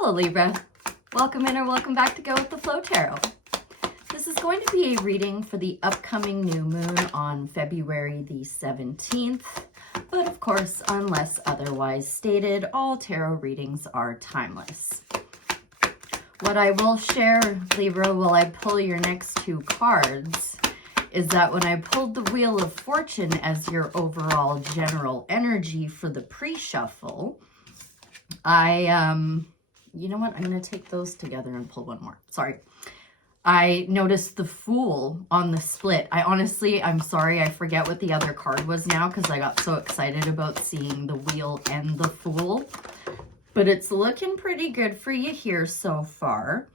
Hello Libra, welcome in or welcome back to Go With The Flow Tarot. This is going to be a reading for the upcoming new moon on February the 17th, but of course, unless otherwise stated, all tarot readings are timeless. What I will share, Libra, while I pull your next two cards, is that when I pulled the Wheel of Fortune as your overall general energy for the pre-shuffle, you know what? I'm going to take those together and pull one more. Sorry. I noticed the Fool on the split. I'm sorry, I forget what the other card was now because I got so excited about seeing the Wheel and the Fool. But it's looking pretty good for you here so far.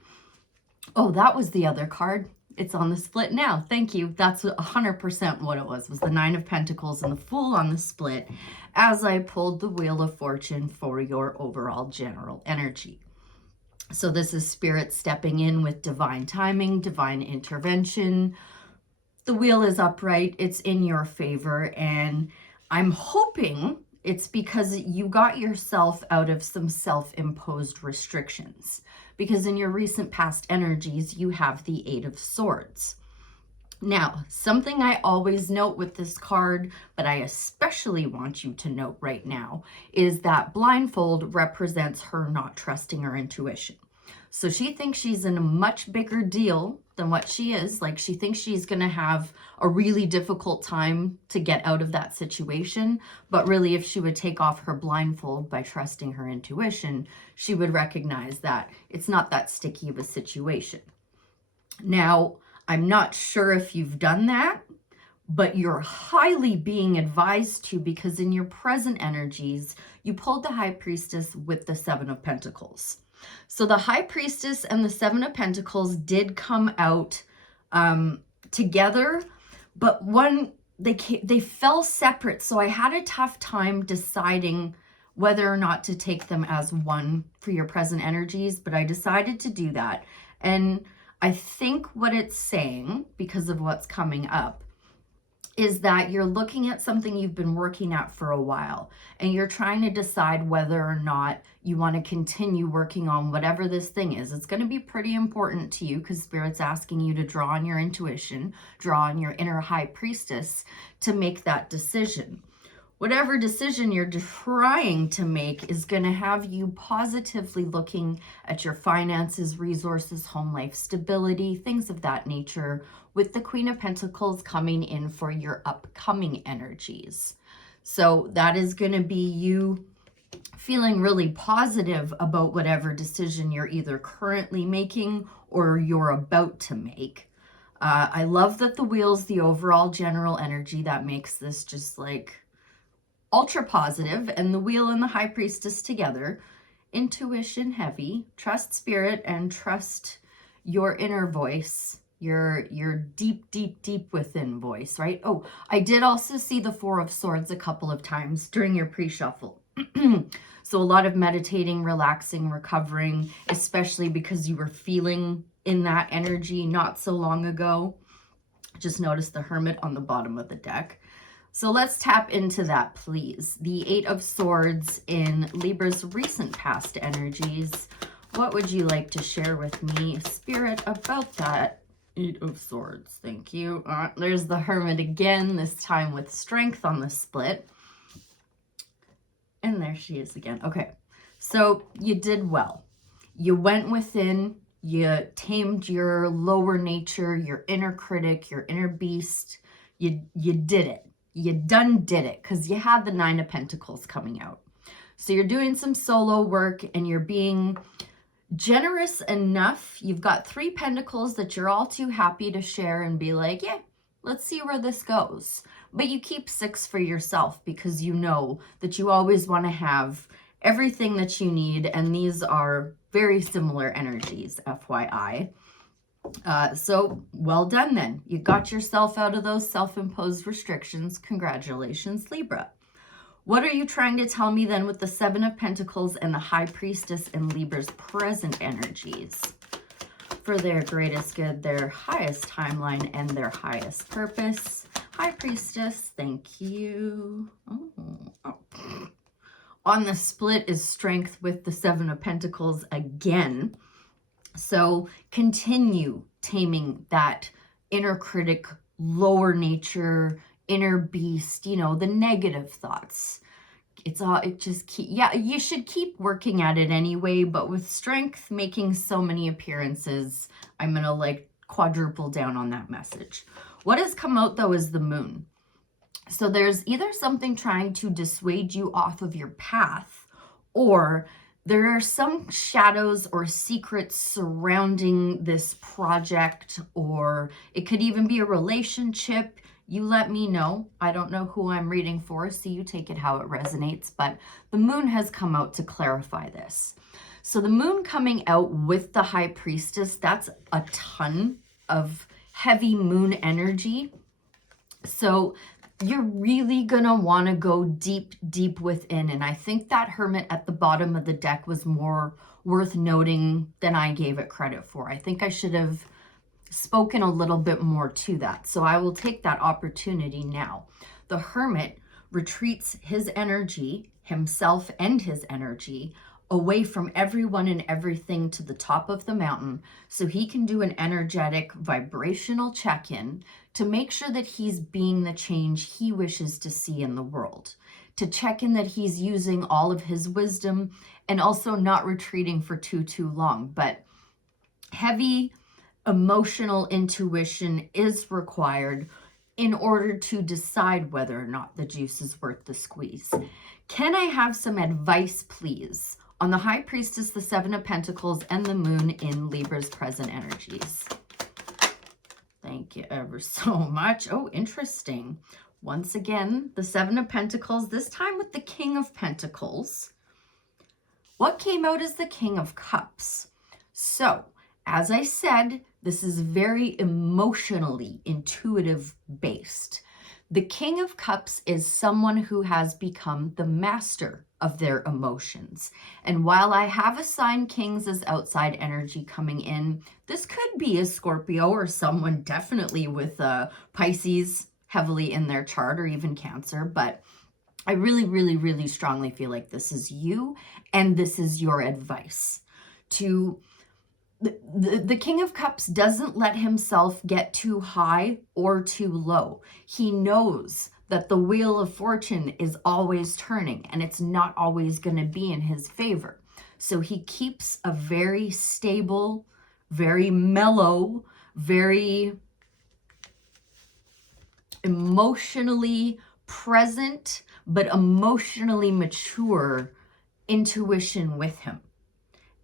Oh, that was the other card. It's on the split now. Thank you. That's 100% what it was the Nine of Pentacles and the Fool on the split as I pulled the Wheel of Fortune for your overall general energy. So this is Spirit stepping in with divine timing, divine intervention. The wheel is upright. It's in your favor. And I'm hoping it's because you got yourself out of some self-imposed restrictions. Because in your recent past energies, you have the Eight of Swords. Now, something I always note with this card, but I especially want you to note right now, is that blindfold represents her not trusting her intuition. So she thinks she's in a much bigger deal than what she is. Like she thinks she's going to have a really difficult time to get out of that situation. But really, if she would take off her blindfold by trusting her intuition, she would recognize that it's not that sticky of a situation. Now, I'm not sure if you've done that, but you're highly being advised to, because in your present energies, you pulled the High Priestess with the Seven of Pentacles. So the High Priestess and the Seven of Pentacles did come out together, but they fell separate. So I had a tough time deciding whether or not to take them as one for your present energies, but I decided to do that. And I think what it's saying, because of what's coming up, is that you're looking at something you've been working at for a while and you're trying to decide whether or not you want to continue working on whatever this thing is. It's going to be pretty important to you because Spirit's asking you to draw on your intuition, draw on your inner High Priestess to make that decision. Whatever decision you're trying to make is going to have you positively looking at your finances, resources, home life stability, things of that nature, with the Queen of Pentacles coming in for your upcoming energies. So that is going to be you feeling really positive about whatever decision you're either currently making or you're about to make. I love that the Wheel's the overall general energy. That makes this just like ultra positive, and the Wheel and the High Priestess together, intuition heavy, trust Spirit and trust your inner voice, your deep within voice, right? Oh, I did also see the Four of Swords a couple of times during your pre-shuffle. So a lot of meditating, relaxing, recovering, especially because you were feeling in that energy not so long ago. Just notice the Hermit on the bottom of the deck. So let's tap into that, please. The Eight of Swords in Libra's recent past energies. What would you like to share with me, Spirit, about that Eight of Swords? Thank you. There's the Hermit again, this time with strength on the split. And there she is again. Okay, so you did well. You went within, you tamed your lower nature, your inner critic, your inner beast. You did it. You did it because you had the Nine of Pentacles coming out. So you're doing some solo work and you're being generous enough. You've got 3 pentacles that you're all too happy to share and be like, yeah, let's see where this goes. But you keep 6 for yourself because you know that you always want to have everything that you need. And these are very similar energies, FYI. So well done then. You got yourself out of those self-imposed restrictions. Congratulations, Libra. What are you trying to tell me then with the Seven of Pentacles and the High Priestess in Libra's present energies? For their greatest good, their highest timeline, and their highest purpose. High Priestess, thank you. On the split is Strength with the Seven of Pentacles again. So continue taming that inner critic, lower nature, inner beast, you know, the negative thoughts. It just keep, yeah, you should keep working at it anyway, but with Strength making so many appearances, I'm going to like quadruple down on that message. What has come out though is the Moon. So there's either something trying to dissuade you off of your path, or there are some shadows or secrets surrounding this project, or it could even be a relationship. You let me know. I don't know who I'm reading for, so you take it how it resonates, but the Moon has come out to clarify this. So the Moon coming out with the High Priestess, that's a ton of heavy Moon energy. So you're really going to want to go deep, deep within. And I think that Hermit at the bottom of the deck was more worth noting than I gave it credit for. I think I should have spoken a little bit more to that. So I will take that opportunity now. The Hermit retreats his energy, himself and his energy, away from everyone and everything to the top of the mountain so he can do an energetic vibrational check-in to make sure that he's being the change he wishes to see in the world, to check in that he's using all of his wisdom and also not retreating for too long. But heavy emotional intuition is required in order to decide whether or not the juice is worth the squeeze. Can I have some advice, please, on the High Priestess, the Seven of Pentacles, and the Moon in Libra's present energies? Thank you ever so much. Oh, interesting. Once again, the Seven of Pentacles, this time with the King of Pentacles. What came out is the King of Cups. So, as I said, this is very emotionally intuitive based. The King of Cups is someone who has become the master of their emotions. And while I have assigned kings as outside energy coming in, this could be a Scorpio or someone definitely with Pisces heavily in their chart, or even Cancer. But I really strongly feel like this is you, and this is your advice. The King of Cups doesn't let himself get too high or too low. He knows that the Wheel of Fortune is always turning, and it's not always going to be in his favor. So he keeps a very stable, very mellow, very emotionally present, but emotionally mature intuition with him.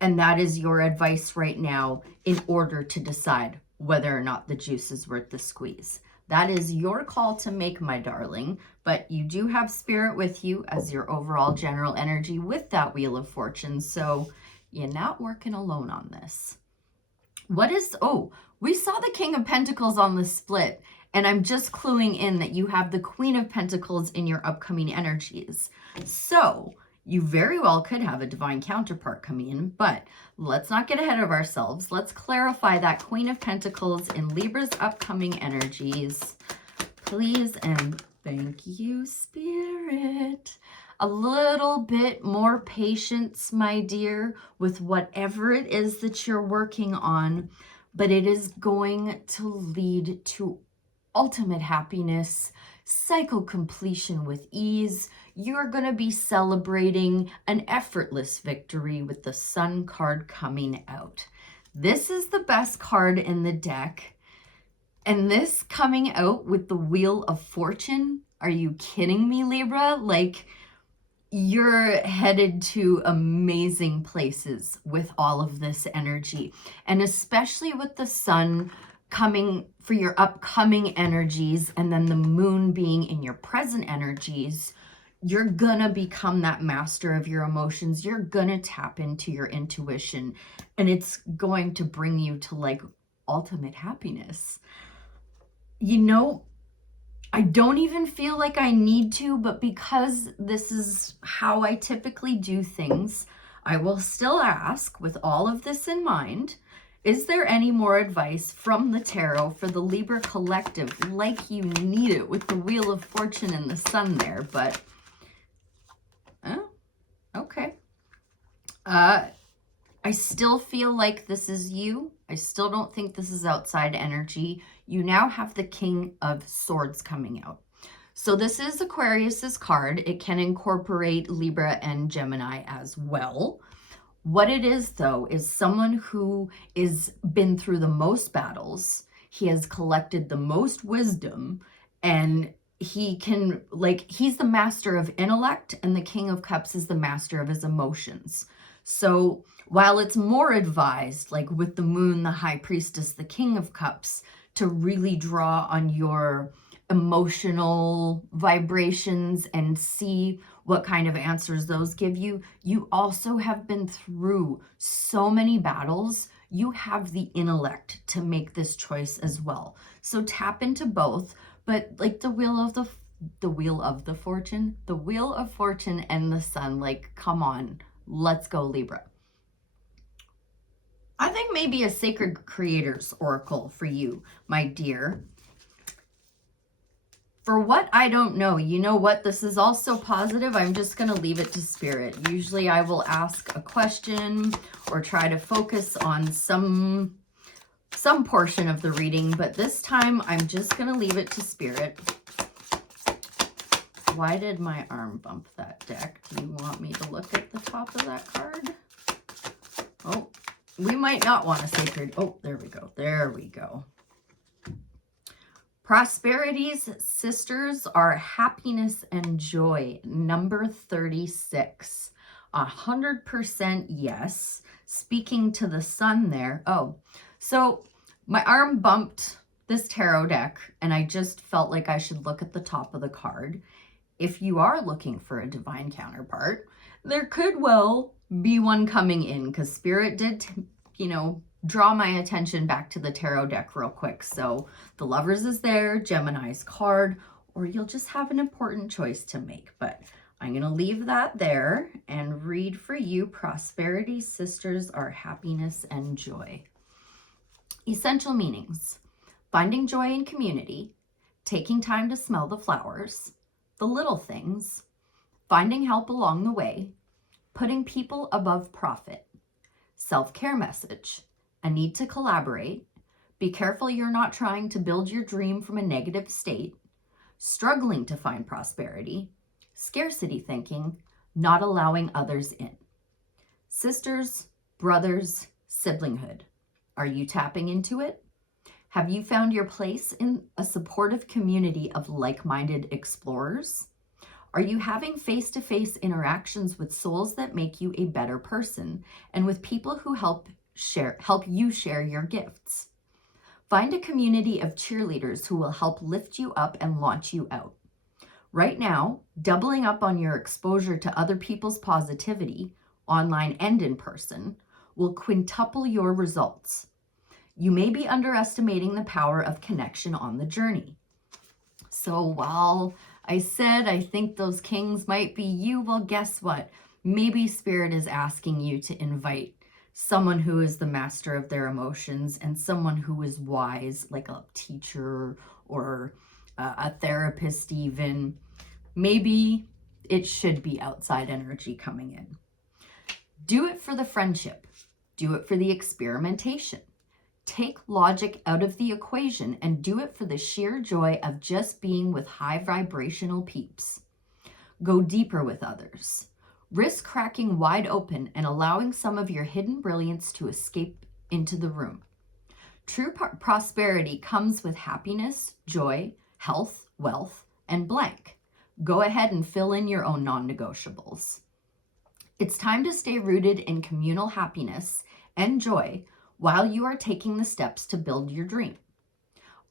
And that is your advice right now in order to decide whether or not the juice is worth the squeeze. That is your call to make, my darling, but you do have Spirit with you as your overall general energy with that Wheel of Fortune, so you're not working alone on this. We saw the King of Pentacles on the split, and I'm just cluing in that you have the Queen of Pentacles in your upcoming energies. So you very well could have a divine counterpart coming in, but let's not get ahead of ourselves. Let's clarify that Queen of Pentacles in Libra's upcoming energies, please, and thank you, Spirit. A little bit more patience, my dear, with whatever it is that you're working on, but it is going to lead to ultimate happiness, cycle completion with ease. You're going to be celebrating an effortless victory with the Sun card coming out. This is the best card in the deck. And this coming out with the Wheel of Fortune, are you kidding me, Libra? Like, you're headed to amazing places with all of this energy. And especially with the Sun coming for your upcoming energies, and then the Moon being in your present energies, you're gonna become that master of your emotions. You're gonna tap into your intuition, and it's going to bring you to like ultimate happiness. You know, I don't even feel like I need to, but because this is how I typically do things, I will still ask, with all of this in mind, is there any more advice from the tarot for the Libra collective, like you need it with the Wheel of Fortune and the Sun there? But Okay. I still feel like this is you. I still don't think this is outside energy. You now have the King of Swords coming out. So this is Aquarius's card. It can incorporate Libra and Gemini as well. What it is, though, is someone who is been through the most battles. He has collected the most wisdom, and he can, like, he's the master of intellect, and the King of Cups is the master of his emotions. So while it's more advised, like with the Moon, the High Priestess, the King of Cups, to really draw on your emotional vibrations and see what kind of answers those give you, you also have been through so many battles. You have the intellect to make this choice as well. So tap into both, but like the wheel of fortune and the sun, like, come on, let's go, Libra. I think maybe a Sacred Creators Oracle for you, my dear. For what I don't know, you know what? This is also positive. I'm just going to leave it to Spirit. Usually I will ask a question or try to focus on some portion of the reading, but this time I'm just going to leave it to Spirit. Why did my arm bump that deck? Do you want me to look at the top of that card? Oh, we might not want a sacred. Oh, there we go. There we go. Prosperity's sisters are happiness and joy. Number 36. 100% yes. Speaking to the sun there. Oh, so my arm bumped this tarot deck, and I just felt like I should look at the top of the card. If you are looking for a divine counterpart, there could well be one coming in, because Spirit did, draw my attention back to the tarot deck real quick. So the Lovers is there, Gemini's card, or you'll just have an important choice to make. But I'm going to leave that there and read for you. Prosperity sisters are happiness and joy. Essential meanings: finding joy in community, taking time to smell the flowers, the little things, finding help along the way, putting people above profit, self-care message, a need to collaborate, be careful you're not trying to build your dream from a negative state, struggling to find prosperity, scarcity thinking, not allowing others in. Sisters, brothers, siblinghood. Are you tapping into it? Have you found your place in a supportive community of like-minded explorers? Are you having face-to-face interactions with souls that make you a better person, and with people who help you share your gifts? Find a community of cheerleaders who will help lift you up and launch you out. Right now, doubling up on your exposure to other people's positivity, online and in person, will quintuple your results. You may be underestimating the power of connection on the journey. So while I said I think those kings might be you, well, guess what? Maybe Spirit is asking you to invite someone who is the master of their emotions and someone who is wise, like a teacher or a therapist even. Maybe it should be outside energy coming in. Do it for the friendship. Do it for the experimentation. Take logic out of the equation and do it for the sheer joy of just being with high vibrational peeps. Go deeper with others. Risk cracking wide open and allowing some of your hidden brilliance to escape into the room. True prosperity comes with happiness, joy, health, wealth, and blank. Go ahead and fill in your own non-negotiables. It's time to stay rooted in communal happiness and joy while you are taking the steps to build your dream.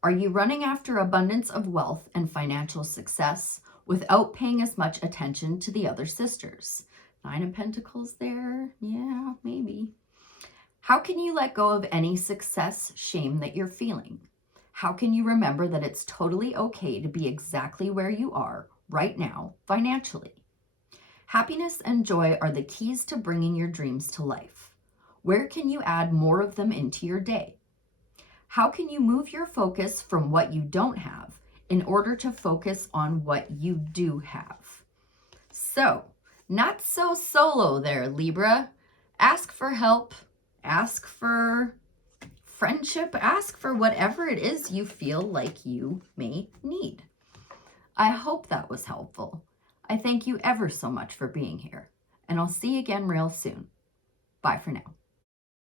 Are you running after abundance of wealth and financial success without paying as much attention to the other sisters? 9 of Pentacles there. Yeah, maybe. How can you let go of any success shame that you're feeling? How can you remember that it's totally okay to be exactly where you are right now financially? Happiness and joy are the keys to bringing your dreams to life. Where can you add more of them into your day? How can you move your focus from what you don't have in order to focus on what you do have? So Not so solo there, Libra. Ask for help. Ask for friendship. Ask for whatever it is you feel like you may need. I hope that was helpful. I thank you ever so much for being here, and I'll see you again real soon. Bye for now.